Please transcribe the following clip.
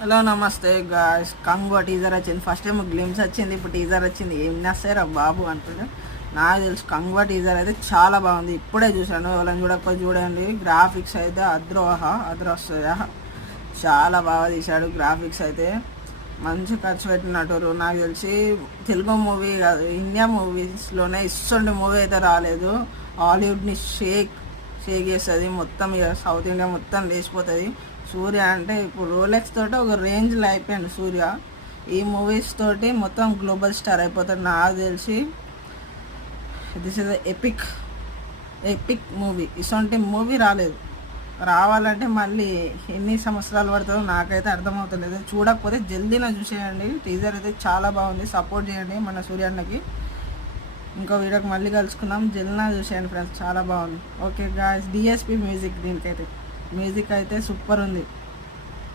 Hello నమస్తే guys. Congo teaser వచ్చింది. First time glimpse వచ్చింది, ఇప్పుడు టీజర్ వచ్చింది. ఏం చేస్తారా బాబు అంటుండే. నాకు తెలుసు కంగో టీజర్ అయితే చాలా బాగుంది. ఇప్పుడే చూశాను, ఎవరైనా చూడకపోతే చూడండి. గ్రాఫిక్స్ అయితే అద్రోస్తాయా, చాలా బాగా తీశాడు. గ్రాఫిక్స్ అయితే మంచి ఖర్చు పెట్టినట్టు. నాకు తెలిసి తెలుగు మూవీ కాదు, ఇండియా మూవీస్లోనే ఇస్తుండే మూవీ అయితే రాలేదు. హాలీవుడ్ని షేక్ చేస్తుంది మొత్తం. ఇక సౌత్ ఇండియా మొత్తం లేచిపోతుంది. సూర్య అంటే ఇప్పుడు రోలెక్స్ తోటి ఒక రేంజ్లో అయిపోయాడు సూర్య. ఈ మూవీస్ తోటి మొత్తం గ్లోబల్ స్టార్ అయిపోతాడు. నాకు తెలిసి దిస్ ఇస్ ఎపిక్ మూవీ. ఇటువంటి మూవీ రాలేదు. రావాలంటే మళ్ళీ ఎన్ని సంవత్సరాలు పడుతుందో నాకైతే అర్థమవుతలేదు. చూడకపోతే జల్దీన చూసేయండి. టీజర్ అయితే చాలా బాగుంది. సపోర్ట్ చేయండి మన సూర్య అన్నకి. ఇంకో వీడియోకి మళ్ళీ కలుసుకుందాం. జల్దిన చూసేయండి ఫ్రెండ్స్, చాలా బాగుంది. Okay guys, DSP music. దీనికైతే మ్యూజిక్ అయితే సూపర్ ఉంది.